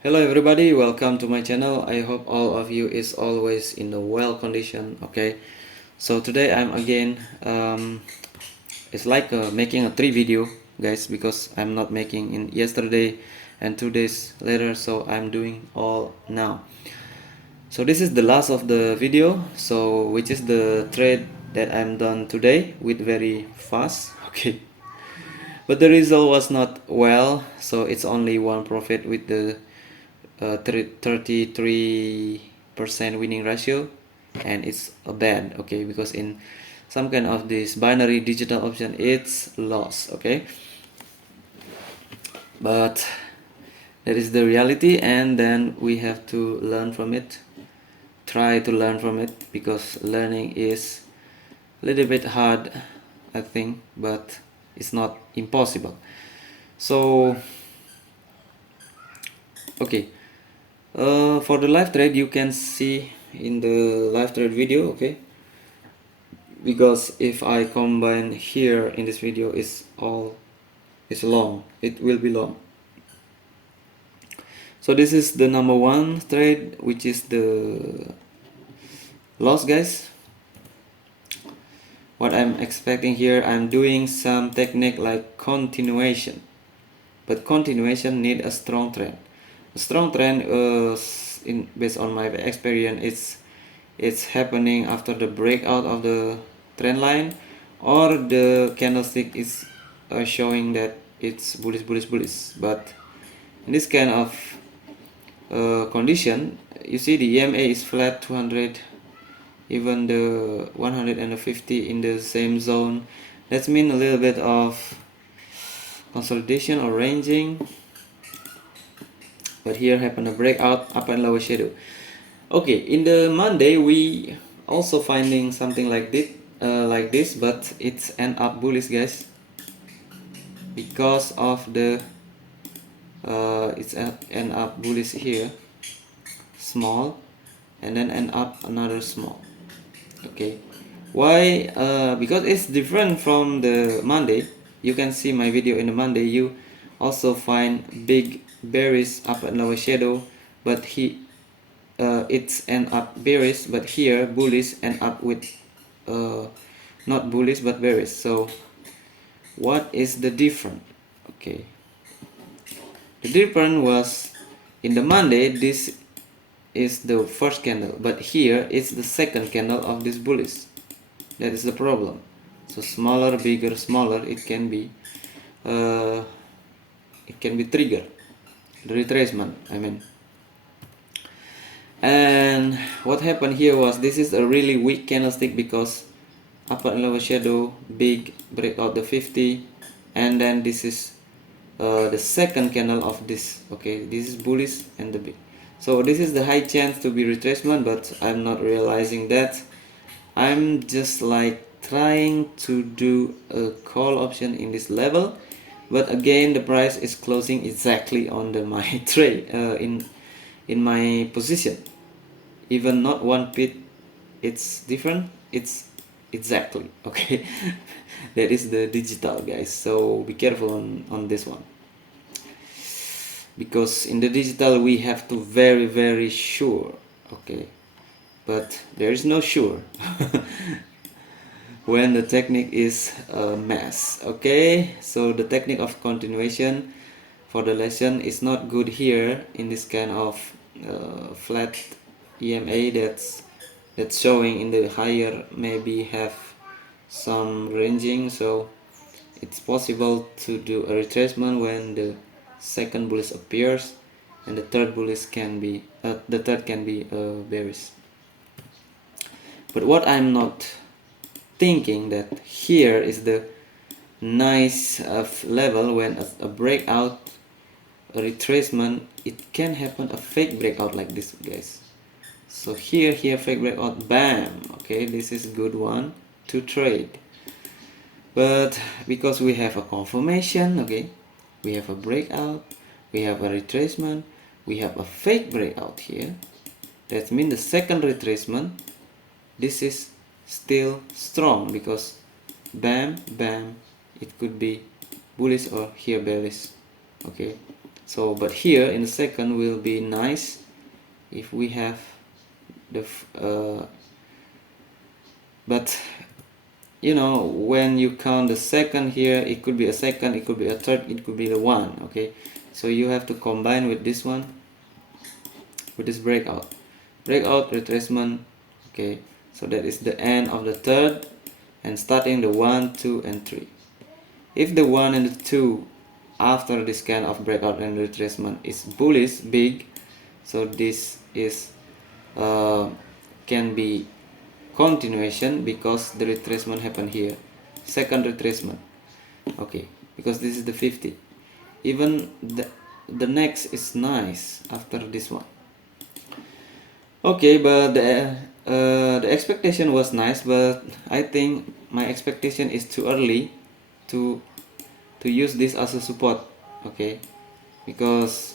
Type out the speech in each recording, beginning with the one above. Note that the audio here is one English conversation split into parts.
Hello everybody, welcome to my channel. I hope all of you is always in a well condition. Okay, so today I'm again it's like making a 3 video guys, because I'm not making in yesterday and 2 days later, so I'm doing all now. So this is the last of the video, so which is the trade that I'm done today with very fast. Okay, but the result was not well, so it's only one profit with the 33% winning ratio, and it's a bad, okay, because in some kind of this binary digital option it's loss. Okay, but that is the reality, and then we have to learn from it, try to learn from it, because learning is a little bit hard, I think, but it's not impossible. So okay, for the live trade you can see in the live trade video. Okay, because if I combine here in this video, it's long, it will be long. So this is the number one trade, which is the loss, guys. What I'm expecting here, I'm doing some technique like continuation, but continuation need a strong trend. A strong trend, based on my experience, it's happening after the breakout of the trend line, or the candlestick is showing that it's bullish. But in this kind of condition, you see the EMA is flat, 200, even the 150 in the same zone. That means a little bit of consolidation or ranging, but here happened a breakout, upper and lower shadow. Okay, in the Monday we also finding something like this, but it's end up bullish, guys, because of the it's end up bullish here, small, and then end up another small. Okay, why? Because it's different from the Monday. You can see my video in the Monday, you also find big bearish upper and lower shadow, but it's end up bearish, but here bullish end up with not bullish but bearish. So what is the difference? Okay, the difference was in the Monday, this is the first candle, but here it's the second candle of this bullish. That is the problem. So smaller, bigger, smaller, it can be trigger the retracement, I mean. And what happened here was, this is a really weak candlestick, because upper and lower shadow, big, break out the 50, and then this is the second candle of this. Okay, this is bullish and the big. So this is the high chance to be retracement, but I'm not realizing that. I'm just like trying to do a call option in this level, but again the price is closing exactly on the my trade in my position, even not one pip, it's different, it's exactly okay. That is the digital, guys, so be careful on this one, because in the digital we have to very sure. Okay, but there is no sure when the technique is a mess. Okay, so the technique of continuation for the lesson is not good here in this kind of flat EMA that's showing. In the higher maybe have some ranging, so it's possible to do a retracement when the second bullish appears, and the third bullish can be bearish. But what I'm not thinking, that here is the nice level when a breakout, a retracement, it can happen a fake breakout like this, guys. So here fake breakout, bam. Okay, this is good one to trade. But because we have a confirmation, okay, we have a breakout, we have a retracement, we have a fake breakout here, that means the second retracement, this is still strong, because bam, it could be bullish or here bearish. Okay, So but here in the second will be nice if we have the but you know, when you count the second here, it could be a second, it could be a third, it could be the one. Okay, so you have to combine with this one, with this breakout retracement. Okay, so that is the end of the third and starting the 1, 2 and 3. If the 1 and the 2 after this kind of breakout and retracement is bullish big, so this is can be continuation because the retracement happened here, second retracement. Okay, because this is the 50. Even the next is nice after this one. Okay, but the expectation was nice, but I think my expectation is too early to use this as a support. Okay, because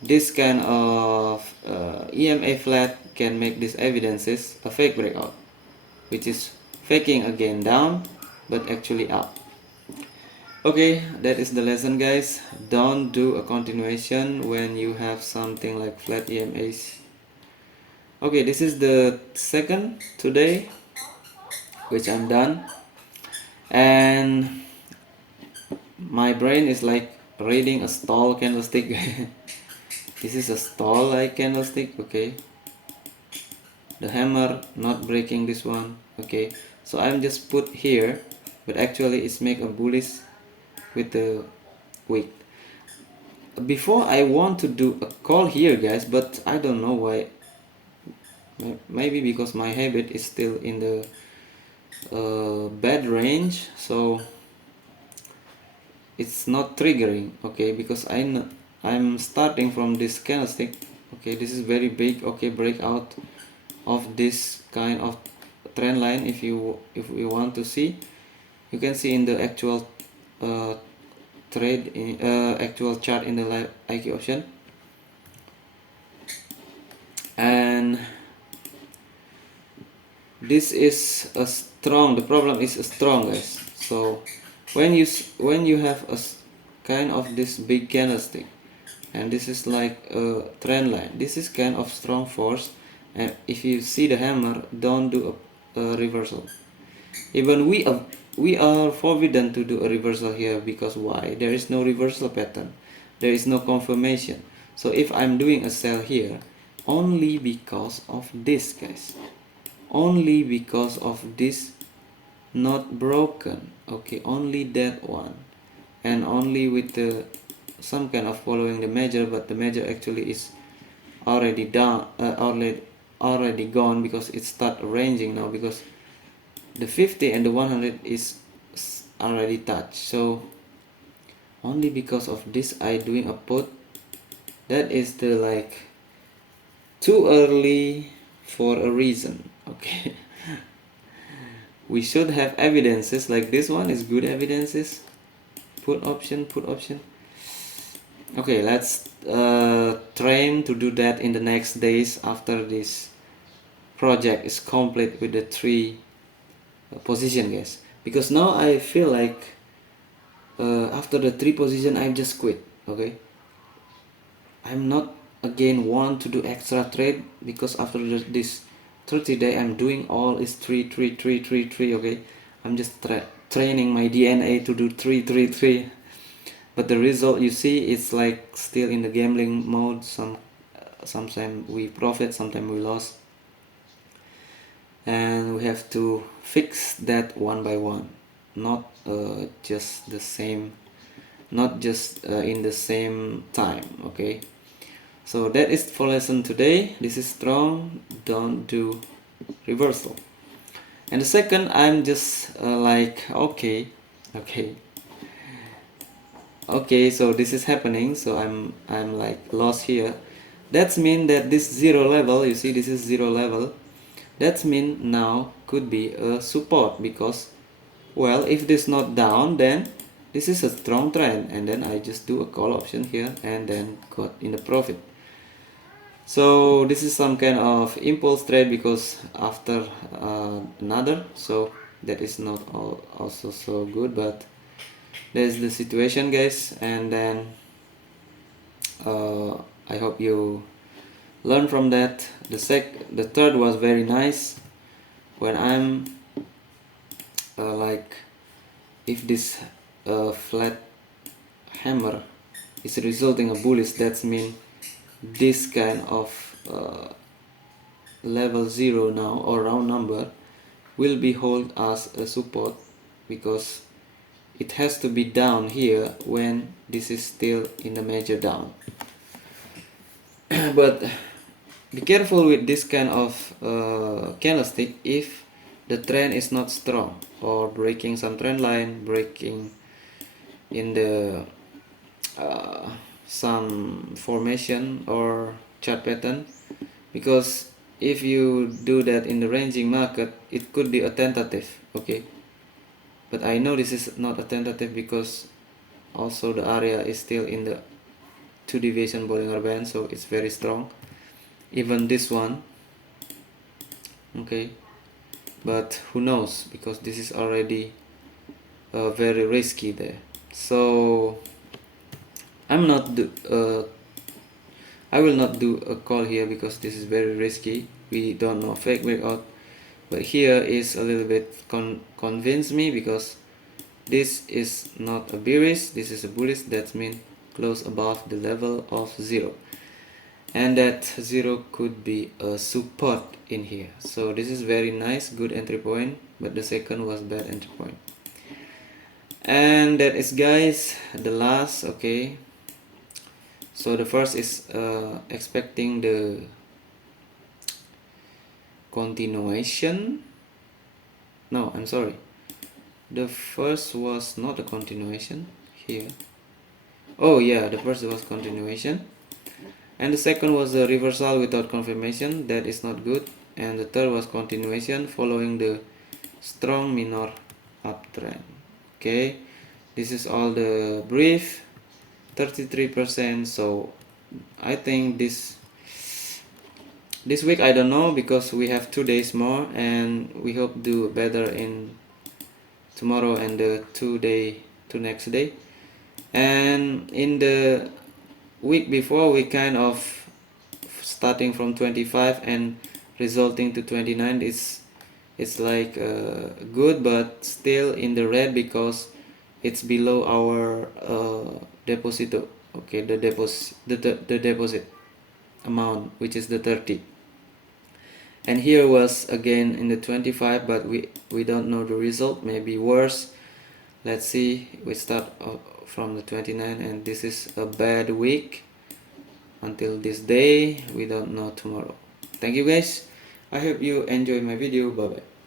this kind of EMA flat can make these evidences a fake breakout, which is faking again down but actually up. Okay, that is the lesson, guys. Don't do a continuation when you have something like flat EMAs. Okay, this is the second today, which I'm done, and my brain is like reading a stall candlestick. This is a stall like candlestick. Okay, the hammer not breaking this one. Okay, so I'm just put here, but actually it's make a bullish with the wick. Before I want to do a call here, guys, but I don't know why. Maybe because my habit is still in the bad range, so it's not triggering. Okay, because I'm starting from this candlestick. Okay, this is very big. Okay, breakout of this kind of trend line. If you want to see, you can see in the actual trade in actual chart in the live IQ option. And this is a strong, the problem is a strong, guys. So when you have a kind of this big candlestick and this is like a trend line, this is kind of strong force, and if you see the hammer, don't do a reversal. Even we are forbidden to do a reversal here, because why? There is no reversal pattern, there is no confirmation. So if I'm doing a sell here, only because of this, guys, only because of this not broken. Okay, only that one, and only with the some kind of following the major, but the major actually is already down, already gone, because it start arranging now, because the 50 and the 100 is already touched. So only because of this I doing a put. That is the like too early for a reason. Okay. We should have evidences like this one is good evidences. Put option. Okay, let's train to do that in the next days after this project is complete with the 3 position, guys. Because now I feel like after the 3 position I just quit. Okay, I'm not again want to do extra trade, because after this 30 day I'm doing all is 3. Okay, I'm just training my DNA to do 3. But the result you see, it's like still in the gambling mode. Sometimes we profit, sometimes we lost, and we have to fix that one by one, not just the same, not just in the same time. Okay, so that is for lesson today. This is strong, don't do reversal. And the second, I'm just like okay, so this is happening, so I'm like lost here. That's mean that this 0 level, you see this is 0 level, that's mean now could be a support, because well, if this not down, then this is a strong trend, and then I just do a call option here and then got in the profit. So this is some kind of impulse trade, because after another, so that is not also so good, but there's the situation, guys. And then I hope you learn from that. The third was very nice. When I'm like, if this flat hammer is resulting a bullish, that means this kind of level 0 now, or round number, will be hold as a support, because it has to be down here when this is still in the major down. But be careful with this kind of candlestick if the trend is not strong, or breaking some trend line, breaking in the some formation or chart pattern, because if you do that in the ranging market, it could be a tentative. Okay, but I know this is not a tentative, because also the area is still in the 2 deviation Bollinger Band, so it's very strong, even this one. Okay, but who knows, because this is already very risky there. So I will not do a call here, because this is very risky. We don't know fake breakout, but here is a little bit convince me, because this is not a bearish, this is a bullish. That means close above the level of 0, and that 0 could be a support in here. So this is very nice, good entry point, but the second was bad entry point. And that is, guys, the last. Okay, so the first is expecting the continuation. No, I'm sorry, the first was not a continuation here. Oh yeah, the first was continuation, and the second was a reversal without confirmation. That is not good. And the third was continuation following the strong minor uptrend. Okay, this is all the brief. 33%. So I think this week, I don't know, because we have 2 days more, and we hope do better in tomorrow and the 2 next day. And in the week before, we kind of starting from 25 and resulting to 29. It's like good, but still in the red, because it's below our deposito. Okay, the deposit amount, which is the 30, and here was again in the 25, but we don't know the result, maybe worse. Let's see. We start from the 29, and this is a bad week until this day. We don't know tomorrow. Thank you, guys. I hope you enjoy my video. Bye bye.